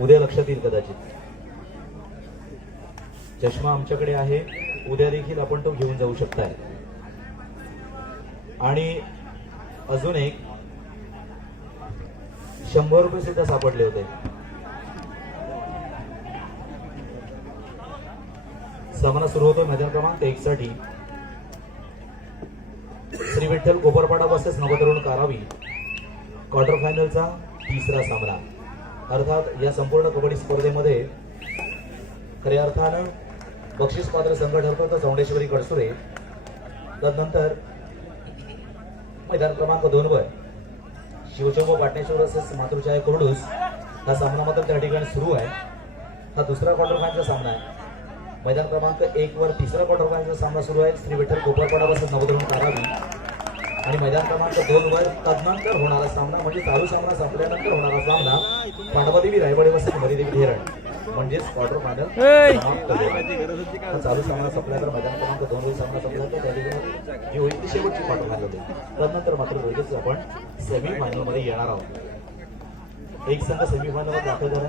उद्या लक्षात येईल कदाचित. चष्मा आमच्याकडे आहे. उद्या देखील आपण तो घेऊन जाऊ शकताय. आणि अजून एक शंभर रुपये सुद्धा सापडले होते. सामना सुरू होतो मैदान क्रमांक एक साठी श्री विठ्ठल कोपरपाडा बसेस नवतरुण कारावी. क्वार्टर फायनलचा तिसरा सामना. अर्थात या संपूर्ण कबड्डी स्पर्धेमध्ये खऱ्या अर्थानं बक्षीस पात्र संघ ठरतो तर चौंडेश्वरी कडसुरे. तदनंतर मैदान क्रमांक दोन वर शिवचंब पाटणेश्वर असेच मातृचाय कोरडूस हा सामना मात्र त्या ठिकाणी सुरू आहे. हा दुसरा क्वार्टर फायनलचा सामना आहे. मैदान क्रमांक एकवर तिसरा क्वार्टर फायनलचा सामना सुरू आहे. श्री विठ्ठल कोपरपाडा बसेस कारावी आणि मैदान क्रमांक दोन वर तदनंतर होणारा सामना म्हणजे चालू सामना संपल्यानंतर होणारा सामना पांडवादेवी रायवाडे वसत मरीदेवी धेरण म्हणजेच क्वार्टर फायनल. हा चालू सामना संपल्यानंतर मैदान क्रमांक दोन वर सामना संपला तर त्या ठिकाणी जी होईल ती शेवटची क्वार्टर फायनल होईल तदनंतर मात्र लगेच आपण सेमी फायनलमध्ये येणार आहोत. एक संघ सेमी फायनलमध्ये दाखल झाला.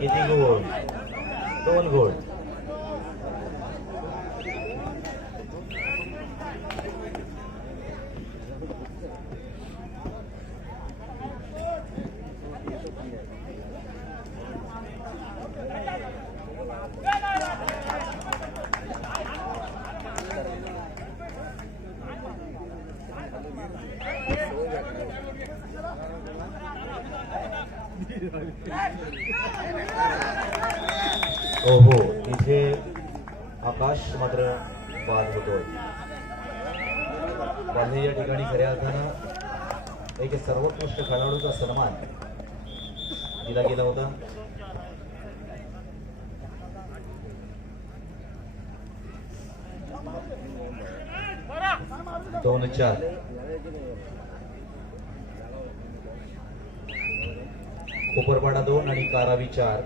किती गोल दोन गोल हो हो इथे आकाश मात्र बाद होतोय. त्यांनी या ठिकाणी खऱ्या अर्थानं एक सर्वोत्कृष्ट खेळाडूचा सन्मान दिला गेला होता. दोन चार. कोपरपाडा दोन आणि कारावी चार.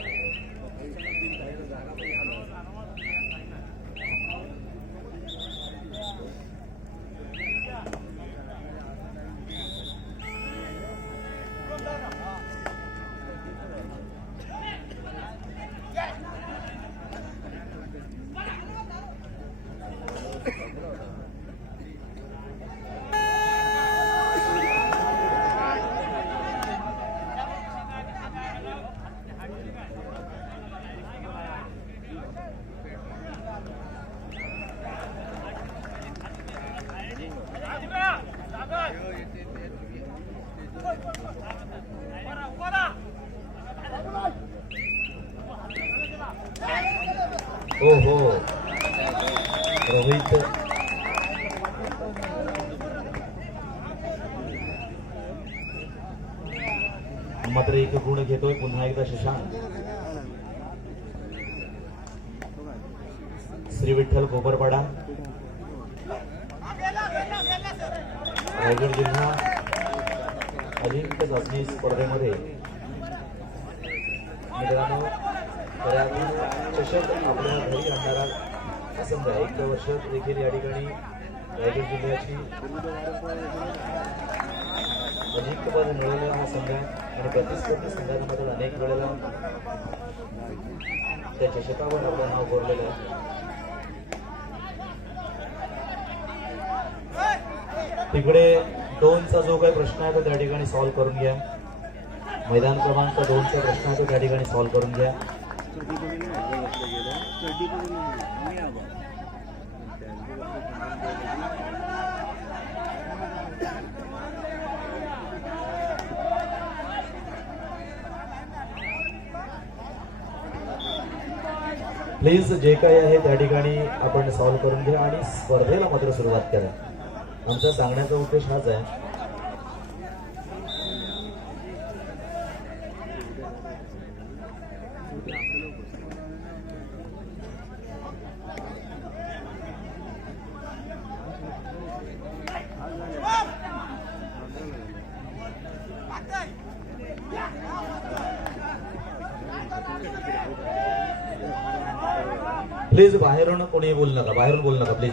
हो हो. रोहित मात्र एक गुण घेतोय पुन्हा एकदा शशांक श्री विठ्ठल कोपरपाडा. रायगड जिल्हा. अजिंक्य चाचणी स्पर्धेमध्ये. मित्रांनो खऱ्या चषक आपल्या घरी आणणारा हा संघ म्हणजे एक वर्ष देखील या ठिकाणी रायगड जिल्ह्याची अजिंक्यपद मिळवलेला हा संघ आहे. आणि प्रतिस्पर्धी संघांमध्ये अनेक वेळेला त्या चषकावर आपलं नाव कोरलेलं आहे. तिकडे दोनचा जो काही प्रश्न आहे तो त्या ठिकाणी सॉल्व्ह करून घ्या. मैदान क्रमांक दोनचा प्रश्न आहे तो त्या ठिकाणी सॉल्व्ह करून घ्या. प्लीज जे काही आहे त्या ठिकाणी आपण सॉल्व्ह करून घ्या आणि स्पर्धेला मात्र सुरुवात करा. आमचा सांगण्याचा उद्देश हाच आहे प्लीज बाहेरून कोणी बोलू नका बाहेरून बोलू नका प्लीज.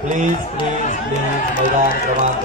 प्लीज प्लीज प्लीज मैदान क्रमांक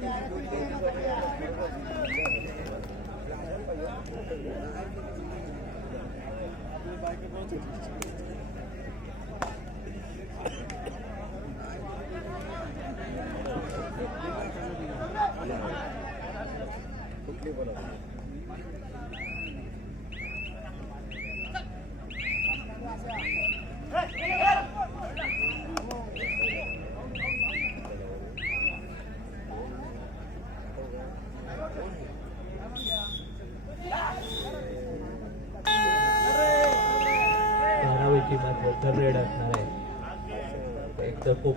Thank you.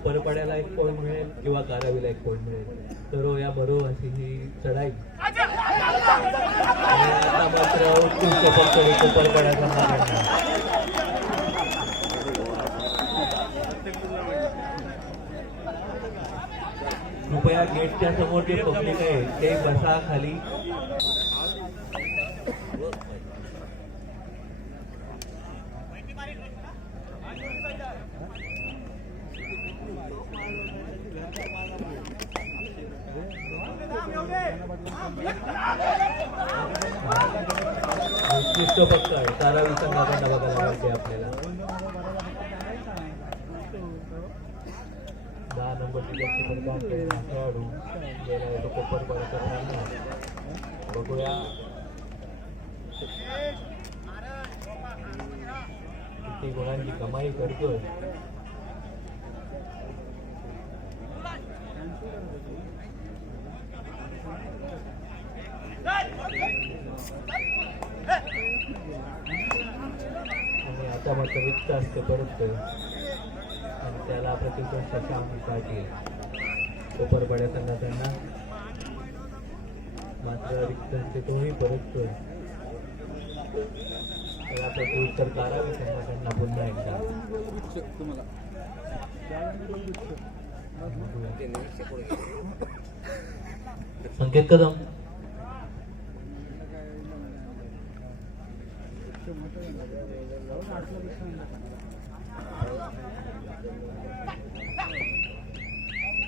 परपड्याला एक पॉईंट मिळेल किंवा कारावीला एक पॉईंट मिळेल. तर या बरोबर अशी ही चढाई. आणि आता मात्र उत्कृष्ट परपड्याचा कोपरपाड्याचा कृपया गेटच्या समोर जे पब्लिक आहे ते बसा खाली. दहा पण काम खेळाडू गेला तो कोपर बघूया. किती गुणांची कमाई करतोय. आणि आता मात्र रिक्त असते परत त्याला प्रतिकूल शशांक पाटील कोपरपाड्या त्यांना मात्र रिक्त असते तोही परततोय त्याला प्रत्युत्तर करावे त्यांना पुन्हा एकदा. संकेत कदम.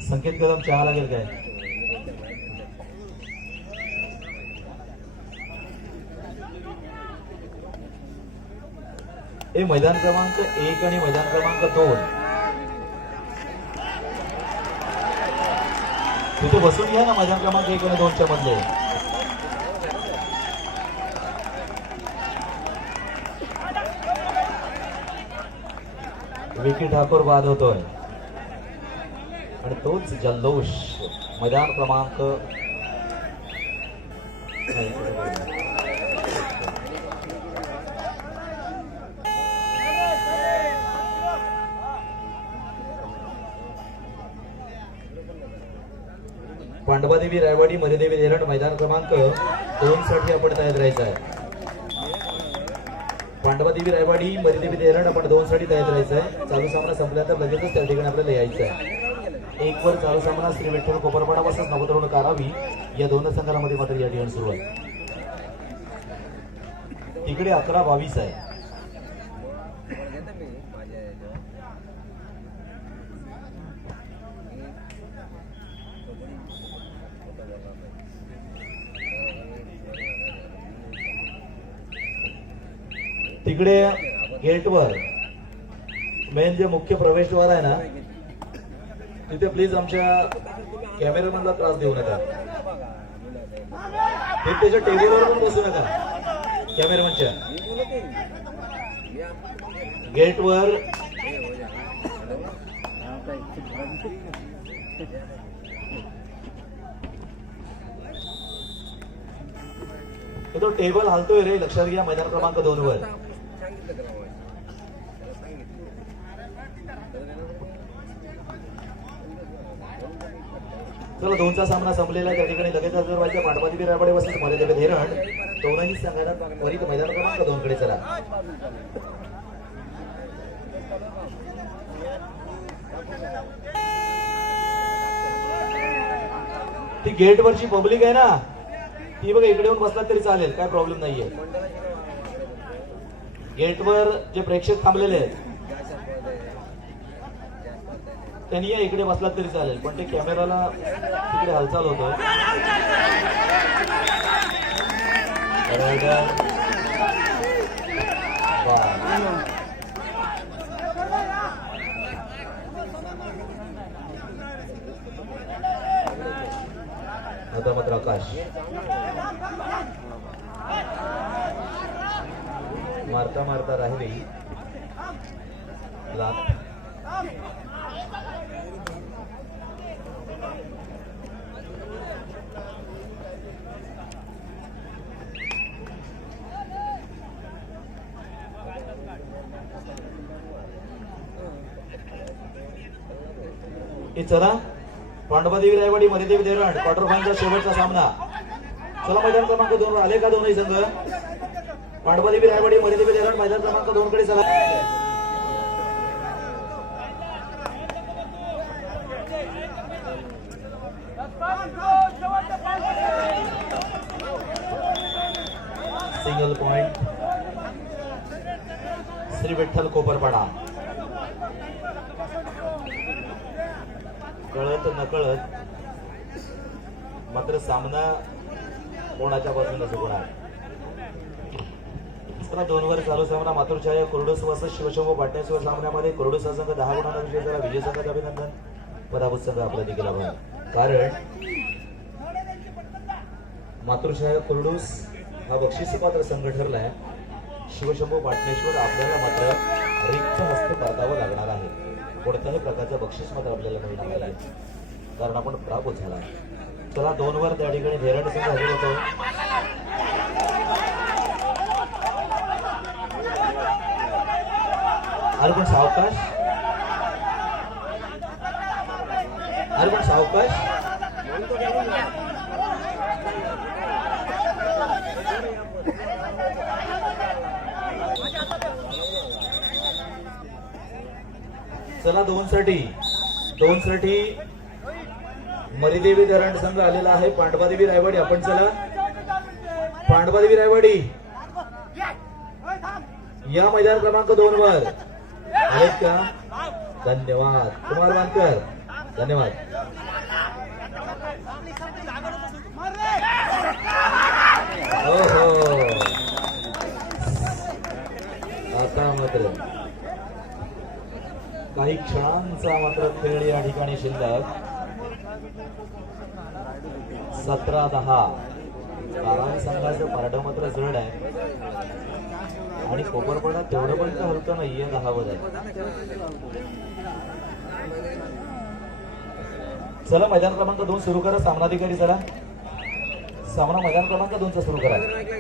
संकेत कदम चहा लागेल काय? हे मैदान क्रमांक एक आणि मैदान क्रमांक दोन. तिथे बसून घ्या ना मैदान क्रमांक एक आणि दोनच्या मधले. विकी ठाकूर बाद होतोय. आणि तोच जल्लोष मैदान क्रमांक पांडवादेवी रायवाडी मध्यदेवी देरण मैदान क्रमांक दोन साठी आपण तयार राहायचं आहे. पांडवादेवी रायवाडी मरीदेवी देरण आपण दोन साठी तयार राहायचं आहे चालू सामना संपल्यानंतर लगेचच त्या ठिकाणी आपल्याला यायचं आहे एक वर चालू सामना श्री विठ्ठल कोपरपाडा वर्सेस नवतरुण कारावी. या दोन संघांमध्ये मात्र या ठिकाणी सुरू आहे इकडे अकरा बावीस आहे. तिकडे गेटवर मेन जे मुख्य प्रवेशद्वार आहे ना तिथे प्लीज आमच्या कॅमेरामॅनला त्रास देऊ नका. ते त्याच्या टेबलवर पण बसू नका कॅमेरामॅनच्या गेटवर तो तो टेबल हलतोय रे लक्षात घ्या मैदान क्रमांक दोन वर चला दोनचा सामना संपलेला आहे. त्या ठिकाणी लगेच हजर पाठपाती राबडे रायवाडे मध्ये मर्यादेवी हिरण दोनही संघाला त्वरित मैदान क्रमांक दोन कडे चला. ती गेटवरची पब्लिक आहे ना ती बघा इकडे येऊन बसलात तरी चालेल. काय प्रॉब्लेम नाहीये. गेटवर जे प्रेक्षक थांबलेले आहेत त्यांनी या इकडे बसलात तरी चालेल पण ते कॅमेराला तिकडे हालचाल होतो आता मात्र आकाश मारता मारता राहिली. लाख हे चला पांडवादेवी रायवाडी मध्यदेवी देरण क्वार्टर फायनलचा शेवटचा सामना. चला मैदान क्रमांक दोन आले का दोनही संघ? पांडवादेवी रायवाडी मध्यदेवी देरण मैदान क्रमांक दोन कडे चला सिंगल पॉइंट श्री विठ्ठल कोपरपाडा. कळत नकळत मात्र सामना कोणाच्या बाजूने होणार चला दोन वर चालू सामना मातृछाया कोरडोस वसत शिवशंभू पाटणेश्वर सामन्यामध्ये कोरडोस संघ दहा गुणांना विजय झाला. विजय संघाचं अभिनंदन. पराभूत संघ आपला देखील आभार. कारण मातृछाया कुरडूस हा बक्षीस पात्र संघ ठरलाय. शिवशंभू पाटणेश्वर आपल्याला मात्र रिक्त हस्त परतावं लागणार आहे. कोणत्याही प्रकारचं बक्षीस मात्र आपल्याला मिळणार नाही. कारण आपण प्राप्त झाला चला दोन वर त्या ठिकाणी धेरड सिंग हजर होतो. अरे पण सावकाश. अरे पण सावकाश. चला दोन साठी दोन साठी मरिदेवी धरण संघ आलेला आहे. पांडवादेवी रायवाडी आपण चला. पांडवादेवी रायवाडी. या मैदान क्रमांक दोन वर आहेत का? धन्यवाद. कुमार वानकर. धन्यवाद. काही क्षणांचा मात्र खेळ या ठिकाणी शिल्लक. सतरा दहा. कारण संघाचं पारडं मात्र जड आहे. आणि कोपरपडा तेवढं पण तर हलकं नाहीये दहावर आहे. चला मैदान क्रमांक दोन सुरू करा. सामनाधिकारी चला. सामना मैदान क्रमांक दोनचा सुरू करा ते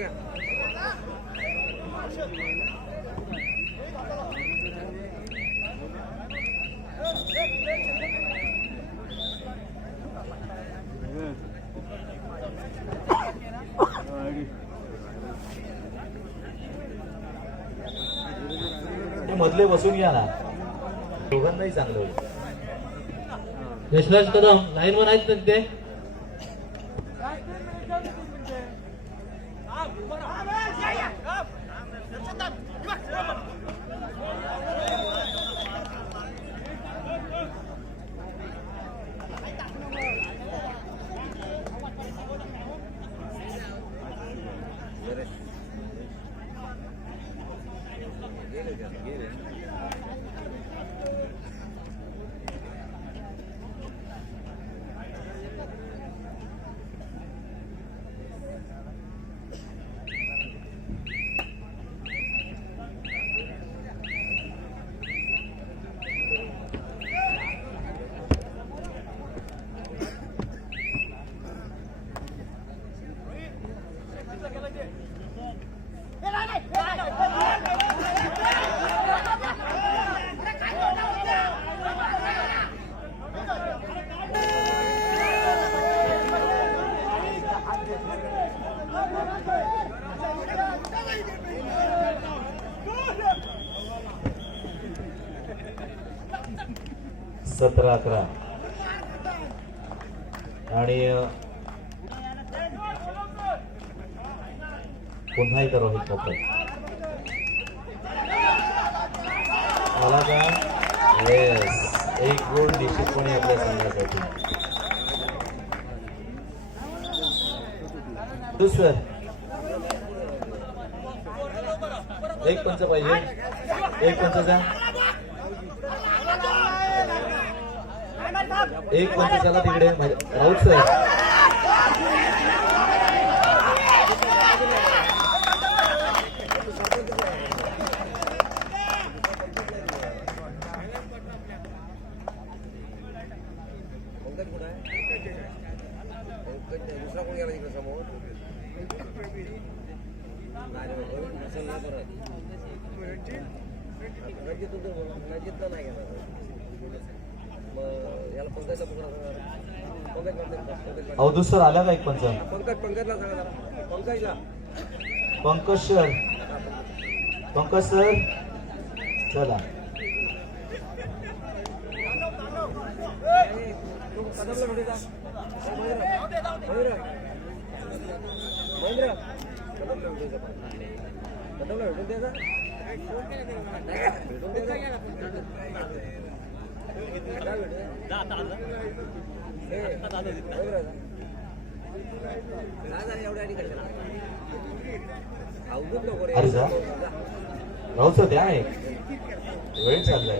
मधले बसून घ्या ना. दोघांनाही चांगलं यशराज कदम लाईन वर आहेत ना ते सतरा अकरा. आणि पुन्हा एकदा रोहित कोपर मला का येस एक गुण निश्चितपणे आपल्या संघासाठी? दुसरं. एक पंच पाहिजे. एक पंच जा एक पंच चला तिकडे. राऊत साहेब. नाही. अवधूत सर आला का एक पंच पंकज पंकजला सांगा जरा. पंकजला. पंकज सर. पंकज सर. चला. तू कदमला भेटू जा महेंद्र. महेंद्र. कदमला भेटू जा. कदमला भेटून द्यायचा भेटून द्यायचा काय भेटू नको रे द्या एक. वेळ चाललाय.